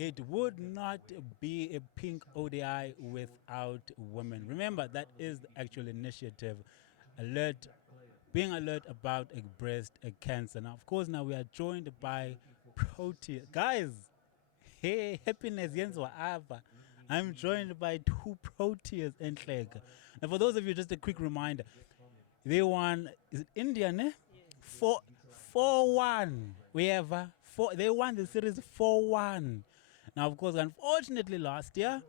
It would not be a pink ODI without women. Remember, that is the actual initiative. Alert, being alert about a breast cancer. Now, of course, now we are joined by Proteus. Guys, hey, happiness, Jens Ava. I'm joined by two Proteus and Clegg. Now, for those of you, just a quick reminder. They won, is it India, ne? 4-1. We have four. They won the series 4-1. Now, of course, unfortunately, last year,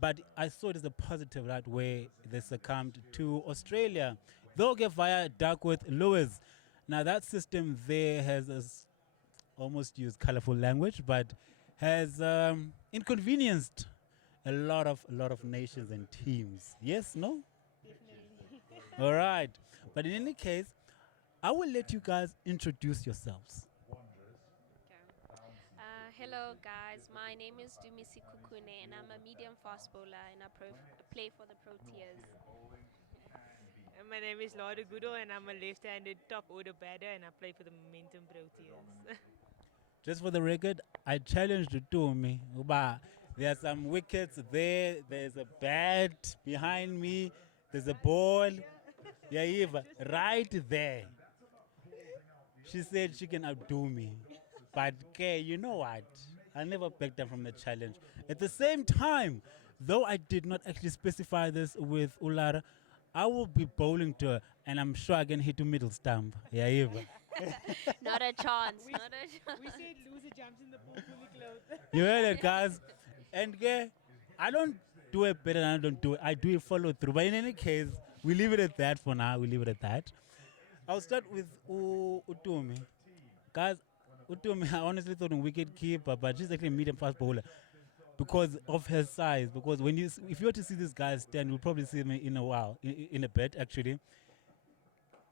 but I saw it as a positive that way they succumbed to Australia. Though get via Duckworth Lewis. Now, that system there has almost used colorful language, but has inconvenienced a lot of nations and teams. Yes, no? All right. But in any case, I will let you guys introduce yourselves. Okay. Hello, guys. My name is Dumisi Kukune, and I'm a medium fast bowler, and play for the Proteas. And my name is Laura Goodall, and I'm a left-handed top order batter, and I play for the Momentum Proteas. Just for the record, I challenged you to me. Uba, there are some wickets there. There's a bat behind me. There's a ball. Yeah, Eva, right there. She said she can outdo me. But, okay, you know what? I never backed down from the challenge. At the same time, though I did not actually specify this with Ulara, I will be bowling to her, and I'm sure I can hit a middle stump. Yeah, Eva. Not a chance. we, Not a we chance. said loser jumps in the pool fully clothed. You heard it, guys. And I don't do it better than I don't do it. I do it follow through. But in any case, we leave it at that for now. We leave it at that. I'll start with Utumi. Guys, Utumi, I honestly thought a wicket keeper, but she's actually a medium fast bowler because of her size. Because if you were to see this guy stand, you'll probably see him in a while, in a bit actually.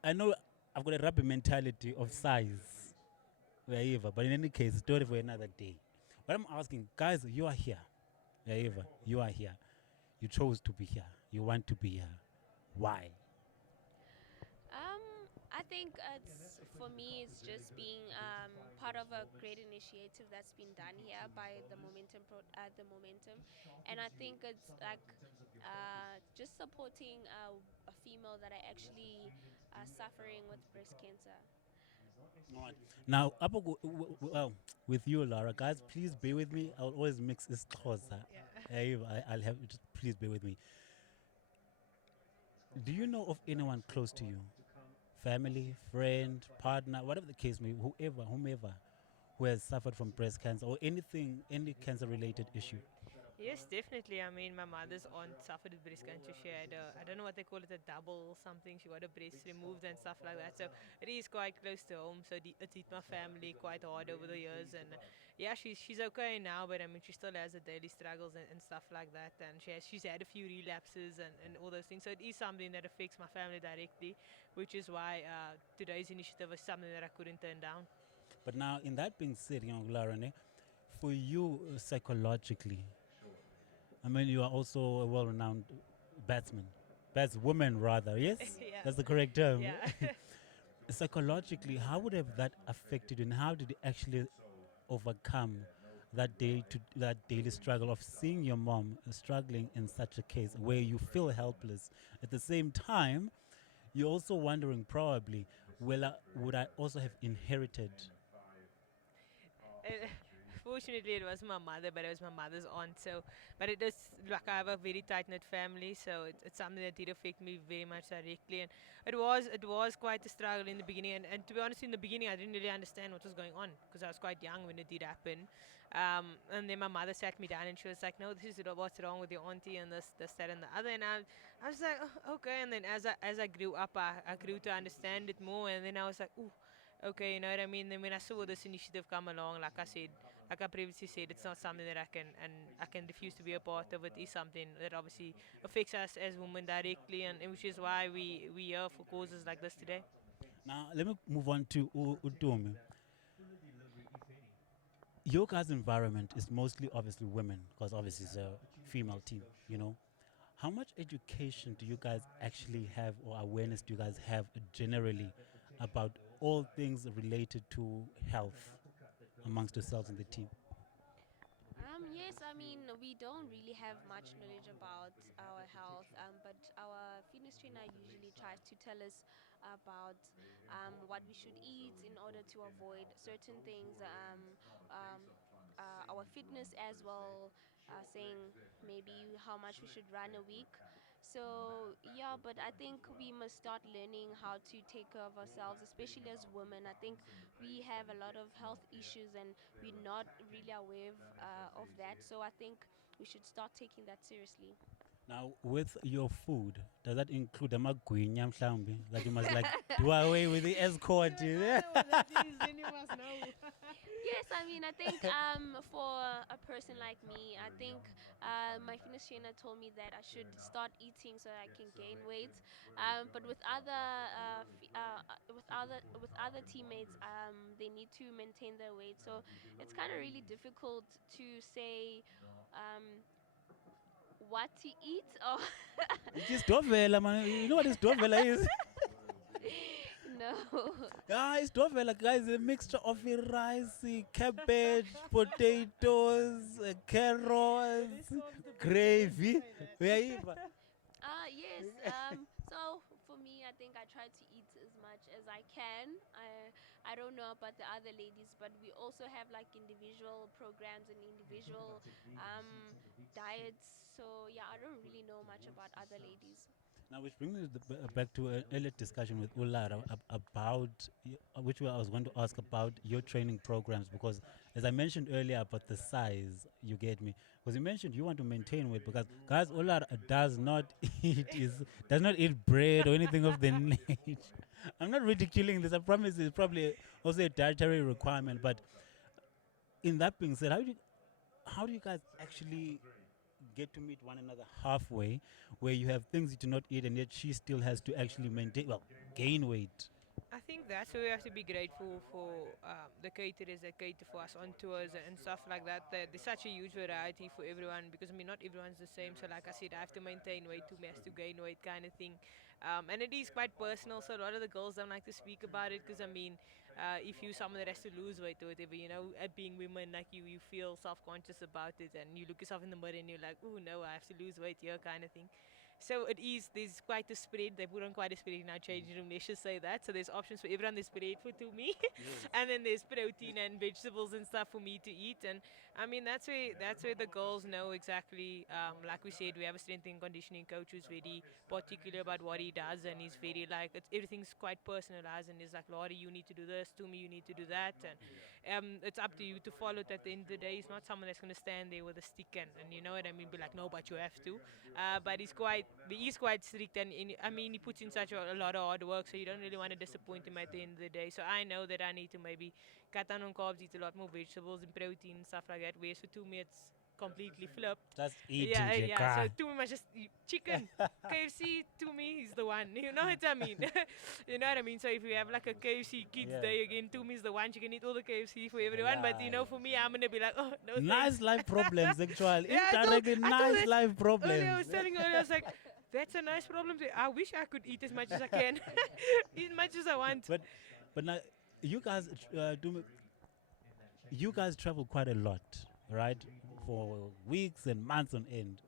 I know I've got a rugby mentality of size, wherever, but in any case, story for another day. But I'm asking, guys, you are here. Wherever, you are here. You chose to be here. You want to be here. Why? Um, I think it's for me. It's just being part of a great initiative that's been done here by the Momentum, and I think it's like just supporting a female that are actually suffering with breast cancer. Alright. Now, well, with you, Laura, guys, please bear with me. I'll always mix this closer. Yeah. I'll have just please bear with me. Do you know of anyone close to you, family, friend, partner, whatever the case may be, whomever, who has suffered from breast cancer or anything, any cancer-related issue? Yes, definitely. I mean, my mother's aunt suffered with breast cancer. She had I don't know what they call it, a double something. She got her breast removed and stuff like that. So it is quite close to home. So it hit my family quite hard over the years. And yeah, she's okay now, but I mean, she still has her daily struggles and stuff like that. And she's had a few relapses and all those things. So it is something that affects my family directly, which is why today's initiative is something that I couldn't turn down. But now, in that being said, Lauren, for you psychologically, I mean, you are also a well-renowned batswoman rather. Yes, Yeah. that's the correct term. Yeah. Psychologically, how would have that affected you, and how did you actually overcome that daily struggle of seeing your mom struggling in such a case where you feel helpless? At the same time, you're also wondering probably, would I also have inherited? Uh, Fortunately, it was my mother, but it was my mother's aunt. So, but it is like I have a very tight knit family, so it's something that did affect me very much directly. And it was quite a struggle in the beginning. And to be honest, in the beginning, I didn't really understand what was going on because I was quite young when it did happen. And then my mother sat me down and she was like, "No, this is what's wrong with your auntie and this, that, and the other." And I was like, "Oh, okay." And then as I grew up, I grew to understand it more. And then I was like, "Ooh." Okay, you know what I mean? Then when I saw this initiative come along, like I said, like I previously said, it's not something that I can refuse to be a part of. It is something that obviously affects us as women directly, and which is why we are for causes like this today. Now, let me move on to Utumi. Your guys' environment is mostly obviously women because obviously it's a female team. How much education do you guys actually have or awareness do you guys have generally about all things related to health amongst yourselves in the team? Yes, I mean, we don't really have much knowledge about our health, but our fitness trainer usually tries to tell us about what we should eat in order to avoid certain things, um, our fitness as well, saying maybe how much we should run a week. So, yeah, but I think we must start learning how to take care of ourselves, especially as women. I think we have a lot of health issues and we're not really aware of that. So I think we should start taking that seriously. Now, with your food, does that include amagwinya mhlambi that you must like do away with the escort? Even I know what that is, then you must know. Yes, I mean, I think for a person like me, I think my fitness trainer told me that I should start eating so that I can gain weight. But with other teammates, they need to maintain their weight. So it's kind of really difficult to say what to eat or It is dovela, man. You know what this dovela is? no. Guys, dovela, guys, a mixture of rice, cabbage, potatoes, carrots, gravy. Uyaiva? Yes. So for me, I think I try to eat as much as I can. I don't know about the other ladies, but we also have like individual programs and individual diets. So yeah, I don't really know much about other ladies. Now, which brings me back to an earlier discussion with Ulara about, which I was going to ask about your training programs, because as I mentioned earlier about the size, you get me, because you mentioned you want to maintain weight, because guys, Ulara does not does not eat bread or anything of the nature. I'm not ridiculing this. I promise it's probably also a dietary requirement. But in that being said, how do you guys actually get to meet one another halfway, where you have things you do not eat and yet she still has to actually maintain, well, gain weight? I think that's where we have to be grateful for the caterers that cater for us on tours and stuff like that. There's such a huge variety for everyone because I mean not everyone's the same. So like I said, I have to maintain weight, Tumi has to gain weight, kind of thing. And it is quite personal. So a lot of the girls don't like to speak about it because I mean, if you someone that has to lose weight or whatever, you know, at being women like you feel self-conscious about it, and you look yourself in the mirror and you're like, oh no, I have to lose weight here, kind of thing. So it is, there's quite a spread. They put on quite a spread in our changing room, let's just say that. So there's options for everyone. There's spread for to me. And then there's protein and vegetables and stuff for me to eat. And I mean, that's where the girls know exactly, like we said, we have a strength and conditioning coach who's very particular about what he does. And he's very like, everything's quite personalized. And he's like, Laurie, you need to do this. To me, you need to do that. And it's up to you to follow it at the end of the day. He's not someone that's going to stand there with a stick and you know what I mean, be like, no, but you have to. But he's quite strict, and I mean, he puts in such a lot of hard work, so you don't really want to disappoint him at the end of the day. So I know that I need to maybe cut down on carbs, eat a lot more vegetables and protein and stuff like that. Whereas for to me, it's completely flipped. Just eating, Yeah, yeah. So Jeka. to me, just chicken, KFC. To me, is the one. You know what I mean? You know what I mean? So if you have like a KFC Kids Yeah. Day again, to me is the one. You can eat all the KFC for everyone. But you know, Right. for me, I'm gonna be like, oh no, thanks. Nice life problems, actually. Yeah, Indirectly, I told nice that life earlier. I problems. was telling earlier, I was like, that's a nice problem. I wish I could eat as much as I can, eat as much as I want. But now, you guys you guys travel quite a lot, right? For weeks and months on end.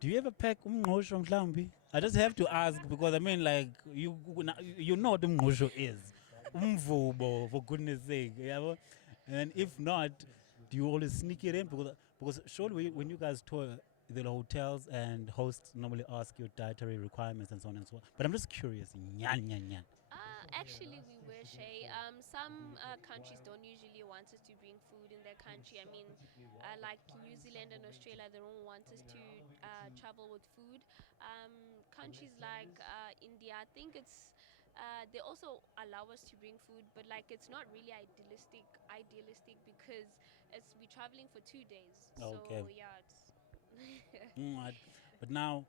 Do you ever pack umngqusho mhlambi? I just have to ask because I mean, like, you know what umngqusho is. Umvubo, for goodness sake. Yeah? And if not, do you always sneak it in? Because surely when you guys tour the hotels and hosts normally ask your dietary requirements and so on and so on. But I'm just curious. Nyan, nyan, nyan. Actually, we wish. Hey, some countries don't usually want us to bring food in their country. I mean, like New Zealand and Australia, they don't want us to travel with food. Countries like India, I think they also allow us to bring food, but like it's not really idealistic because we're traveling for 2 days. Okay. So yeah, it's But now,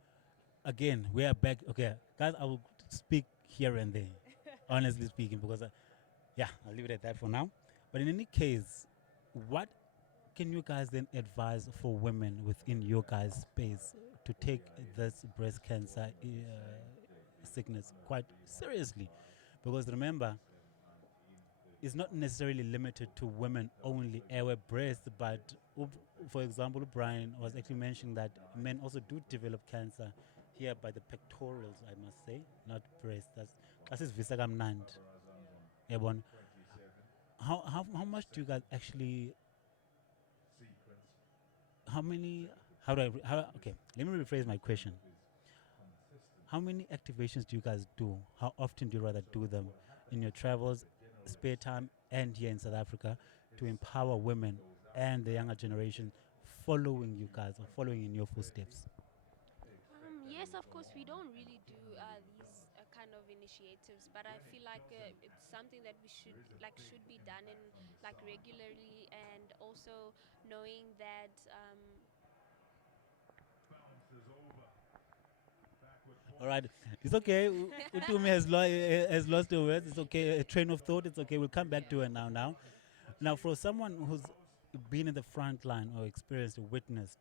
again, we are back. Okay, guys, I will speak here and there, honestly speaking, because, yeah, I'll leave it at that for now. But in any case, what can you guys then advise for women within your guys' space to take this breast cancer sickness quite seriously? Because remember, is not necessarily limited to women only, our breasts, but for example, Brian was actually mentioning that men also do develop cancer here by the pectorals, I must say, not breast. That's his visa kamnand. Yabon. How much do you guys actually how many how do I how okay, let me rephrase my question. How many activations do you guys do? How often do you rather do them in your travels, spare time, and here in South Africa to empower women and the younger generation following you guys or following in your footsteps? Yes, of course, we don't really do these kind of initiatives, but I feel like it's something that we should be done in like regularly, and also knowing that All right, it's okay. Utumi has lost her words. It's okay. A train of thought. It's okay. We'll come back to it now. Now, for someone who's been in the front line or experienced or witnessed,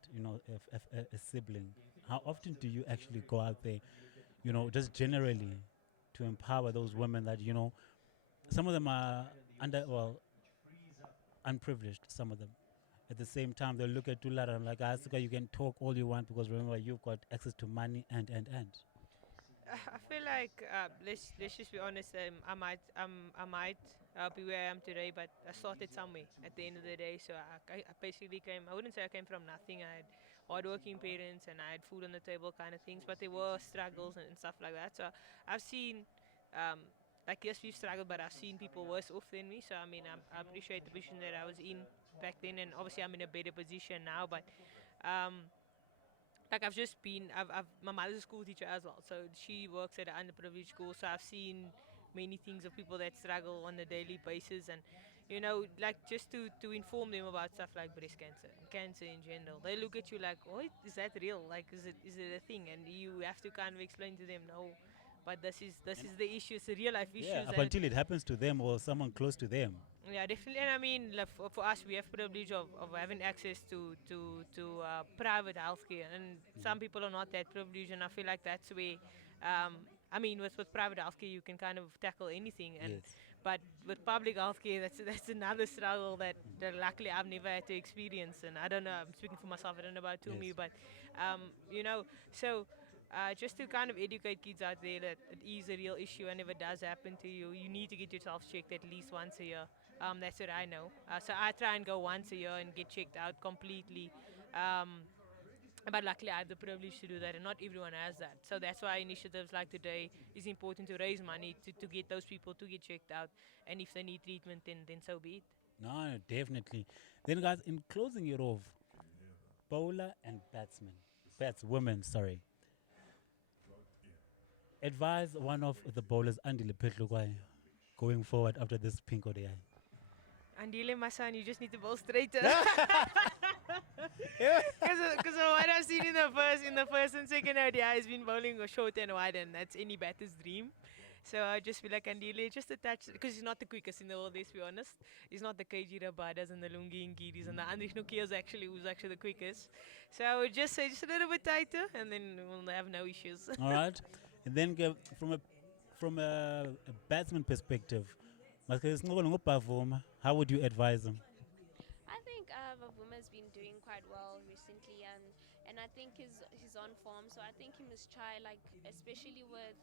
a sibling, how often do you actually go out there, just generally to empower those women that, some of them are unprivileged, some of them. At the same time, they'll look at Tulara and like, Asuka, you can talk all you want because remember, you've got access to money and. I feel like let's just be honest. I might be where I am today, but I started somewhere at the end of the day. So I basically came. I wouldn't say I came from nothing. I had hardworking parents and I had food on the table, kind of things. But there were struggles and stuff like that. So I've seen. Like yes, we've struggled, but I've seen people worse off than me. So I mean, I appreciate the position that I was in back then, and obviously I'm in a better position now. But like I've just been my mother's a school teacher as well, so she works at an underprivileged school, so I've seen many things of people that struggle on a daily basis, and like just to inform them about stuff like breast cancer and cancer in general. They look at you like, oh, is that real? Like, is it a thing? And you have to kind of explain to them, no, but this is the issue. It's a real life issue. Yeah, up until it happens to them or someone close to them. Yeah, definitely. And I mean, like, for us, we have privilege of having access to private healthcare, and some people are not that privileged. And I feel like that's where, I mean, with private healthcare, you can kind of tackle anything, and Yes. but with public healthcare, that's another struggle that luckily I've never had to experience. And I don't know. I'm speaking for myself. I don't know about Tumi, Yes. but so. Just to kind of educate kids out there that it is a real issue, and if it does happen to you, you need to get yourself checked at least once a year. That's what I know. So I try and go once a year and get checked out completely. Um, but luckily, I have the privilege to do that, and not everyone has that. So that's why initiatives like today is important to raise money to get those people to get checked out. And if they need treatment, then so be it. No, definitely. Then, guys, in closing it off, bowler and women, sorry. Advise one of the bowlers, Andy Lepetlukwai, going forward after this pink ODI. Andile, my son, you just need to bowl straighter. Because what I've seen in the first and second ODI has been bowling a short and wide, and that's any batter's dream. So I just feel like Andile just a touch, because he's not the quickest in the world, let's be honest. He's not the KG Rabadas and the Lungi Ngiris and the Andrich Nokias who's actually the quickest. So I would just say just a little bit tighter, and then we'll have no issues. All right. And then from a batsman perspective, how would you advise him? I think Vavuma's been doing quite well recently, and I think he's on form. So I think he must try, like especially with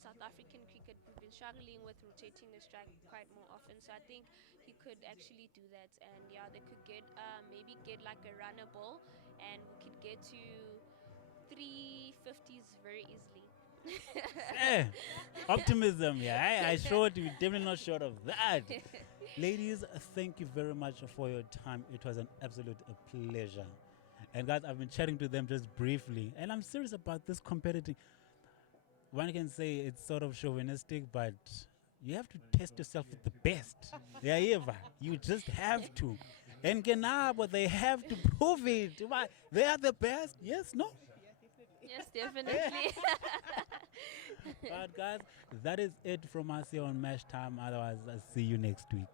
South African cricket, we've been struggling with rotating the strike quite more often. So I think he could actually do that, and yeah, they could maybe get like a runner ball, and we could get to 350s very easily. Eh, optimism, yeah. I short, we're definitely not short of that. Ladies, thank you very much for your time. It was an absolute pleasure. And guys, I've been chatting to them just briefly, and I'm serious about this competitive. One can say it's sort of chauvinistic, but you have to test yourself with the best. Yeah, Eva, you just have to. And Kenabo, they have to prove it. Why? They are the best. Yes, no? Yes, definitely. But guys, that is it from us here on Mash Time. Otherwise, I'll see you next week.